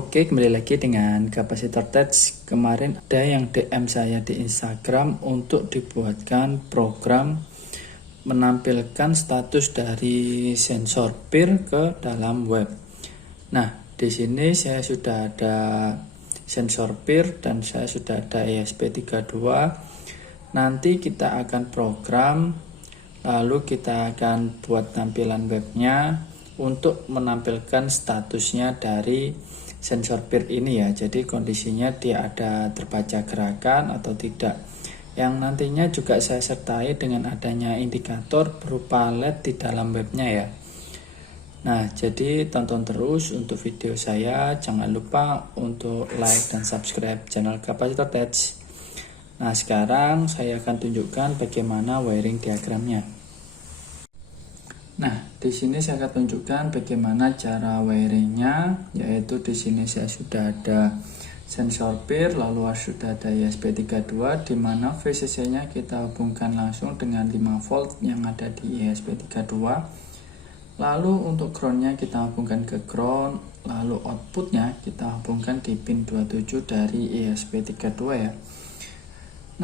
Oke, kembali lagi dengan Kapasitor Touch. Kemarin ada yang DM saya di Instagram untuk dibuatkan program menampilkan status dari sensor peer ke dalam web. Nah, di sini saya sudah ada sensor peer dan saya sudah ada ESP32. Nanti kita akan program, lalu kita akan buat tampilan webnya untuk menampilkan statusnya dari sensor peer ini ya. Jadi kondisinya dia ada terbaca gerakan atau tidak. Yang nantinya juga saya sertai dengan adanya indikator berupa LED di dalam webnya ya. Nah, jadi tonton terus untuk video saya. Jangan lupa untuk like dan subscribe channel Kapasitor Touch. Nah, sekarang saya akan tunjukkan bagaimana wiring diagramnya. Nah, di sini saya akan tunjukkan bagaimana cara wiringnya, yaitu di sini saya sudah ada sensor peer, lalu sudah ada ESP32, di mana VCC-nya kita hubungkan langsung dengan 5 volt yang ada di ESP32. Lalu untuk ground-nya kita hubungkan ke ground, lalu output-nya kita hubungkan di pin 27 dari ESP32 ya.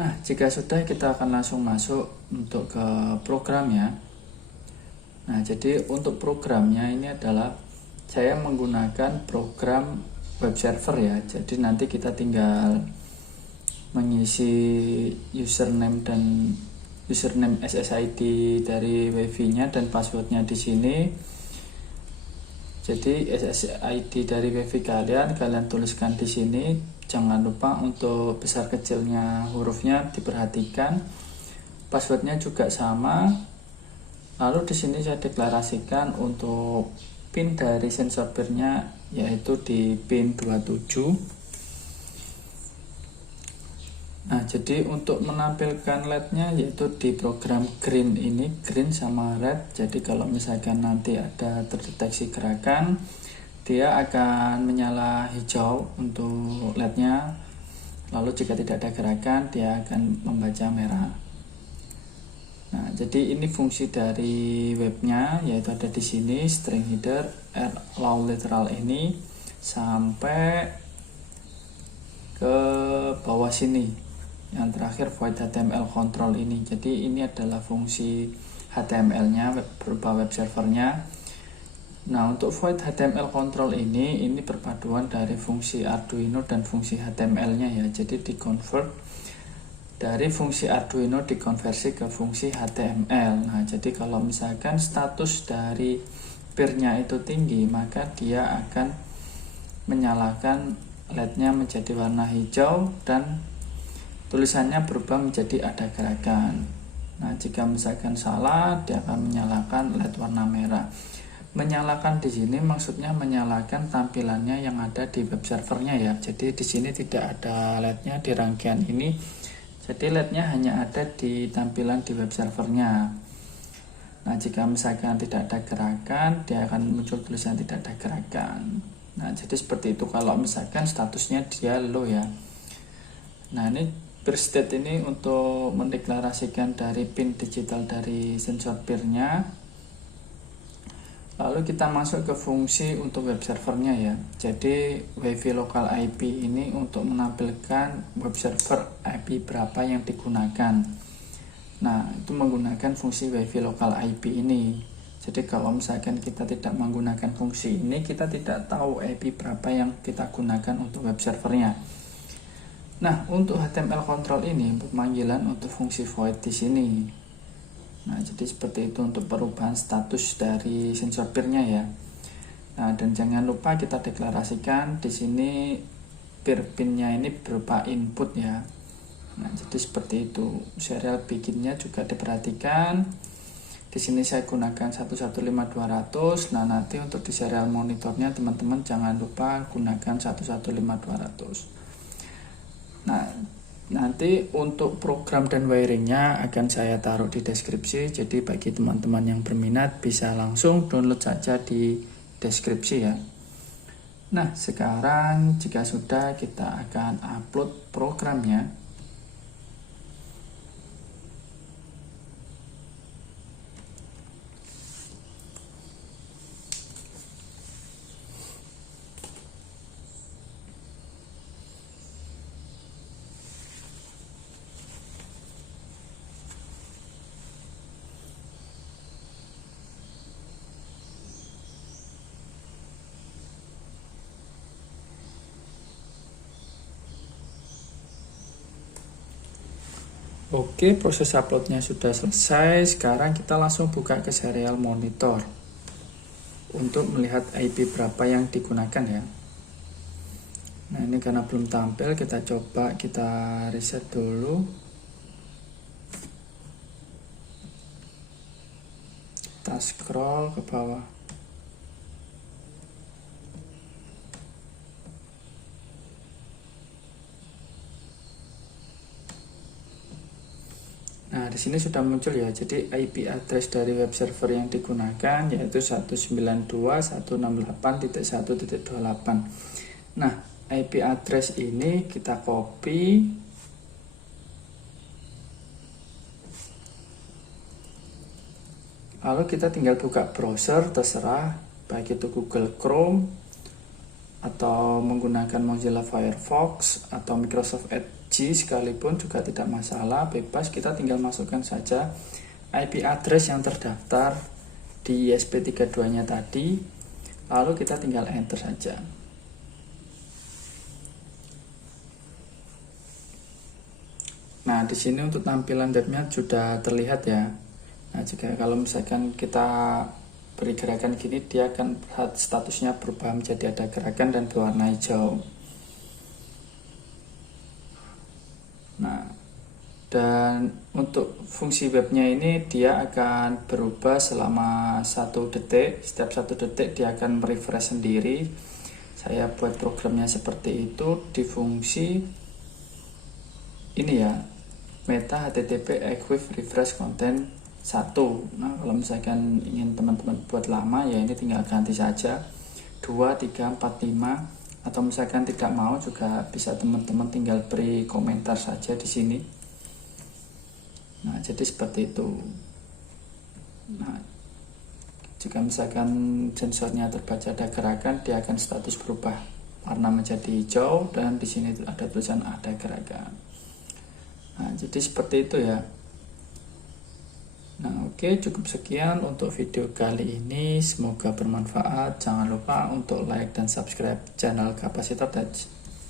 Nah, jika sudah, kita akan langsung masuk untuk ke programnya. Nah, jadi untuk programnya ini adalah saya menggunakan program web server ya. Jadi nanti kita tinggal mengisi username SSID dari wifi-nya dan passwordnya di sini. Jadi SSID dari wifi kalian tuliskan di sini. Jangan lupa untuk besar kecilnya hurufnya diperhatikan. Passwordnya juga sama. Lalu di sini saya deklarasikan untuk pin dari sensor peer-nya yaitu di pin 27. Nah, jadi untuk menampilkan LED-nya yaitu di program green ini, green sama red. Jadi kalau misalkan nanti ada terdeteksi gerakan, dia akan menyala hijau untuk LED-nya. Lalu jika tidak ada gerakan, dia akan membaca merah. Nah, jadi ini fungsi dari webnya, yaitu ada di sini string header allow literal ini sampai ke bawah sini. Yang terakhir void HTML control ini. Jadi ini adalah fungsi HTML-nya berupa web servernya. Nah, untuk void HTML control ini perpaduan dari fungsi Arduino dan fungsi HTML-nya ya. Jadi di-convert dari fungsi Arduino dikonversi ke fungsi HTML. Nah, jadi kalau misalkan status dari peer-nya itu tinggi, maka dia akan menyalakan LED-nya menjadi warna hijau dan tulisannya berubah menjadi ada gerakan. Nah, jika misalkan salah, dia akan menyalakan LED warna merah. Menyalakan di sini maksudnya menyalakan tampilannya yang ada di web servernya ya. Jadi di sini tidak ada LED-nya di rangkaian ini. Jadi LED-nya hanya ada di tampilan di web servernya. Nah, jika misalkan tidak ada gerakan, dia akan muncul tulisan tidak ada gerakan. Nah, jadi seperti itu kalau misalkan statusnya dia low ya. Nah, ini peer state ini untuk mendeklarasikan dari pin digital dari sensor peer-nya. Lalu kita masuk ke fungsi untuk web servernya ya. Jadi wifi local IP ini untuk menampilkan web server IP berapa yang digunakan. Nah, itu menggunakan fungsi wifi local IP ini. Jadi kalau misalkan kita tidak menggunakan fungsi ini, kita tidak tahu IP berapa yang kita gunakan untuk web servernya. Nah, untuk HTML control ini pemanggilan untuk fungsi void di sini. Nah, jadi seperti itu untuk perubahan status dari sensor peer-nya ya. Nah, dan jangan lupa kita deklarasikan di sini peer pin-nya ini berupa input ya. Nah, jadi seperti itu. Serial bikinnya juga diperhatikan. Di sini saya gunakan 115200. Nah, nanti untuk di serial monitornya teman-teman jangan lupa gunakan 115200. Nah, nanti untuk program dan wiringnya akan saya taruh di deskripsi. Jadi bagi teman-teman yang berminat bisa langsung download saja di deskripsi ya. Nah, sekarang jika sudah, kita akan upload programnya. Oke, proses uploadnya sudah selesai. Sekarang kita langsung buka ke serial monitor untuk melihat IP berapa yang digunakan ya. Nah, ini karena belum tampil, kita coba kita reset dulu. Kita scroll ke bawah. Nah, di sini sudah muncul ya. Jadi IP address dari web server yang digunakan yaitu 192.168.1.28. Nah, IP address ini kita copy. Lalu kita tinggal buka browser, terserah baik itu Google Chrome atau menggunakan Mozilla Firefox atau Microsoft Edge sekalipun juga tidak masalah, bebas. Kita tinggal masukkan saja IP address yang terdaftar di ESP32 nya tadi, lalu kita tinggal enter saja. Nah, di sini untuk tampilan webnya sudah terlihat ya. Nah, jika kalau misalkan kita beri gerakan gini, dia akan statusnya berubah menjadi ada gerakan dan berwarna hijau. Nah, dan untuk fungsi webnya ini dia akan berubah selama 1 detik. Setiap 1 detik dia akan merefresh sendiri. Saya buat programnya seperti itu di fungsi ini ya, meta http equif refresh content 1. Nah, kalau misalkan ingin teman-teman buat lama ya ini tinggal ganti saja 2, 3, 4, 5, atau misalkan tidak mau juga bisa teman-teman tinggal beri komentar saja di sini. Nah, jadi seperti itu. Nah, jika misalkan sensornya terbaca ada gerakan, dia akan status berubah warna menjadi hijau dan di sini ada tulisan ada gerakan. Nah, jadi seperti itu ya. Nah, oke, cukup sekian untuk video kali ini. Semoga bermanfaat. Jangan lupa untuk like dan subscribe channel Kapasitor Tech.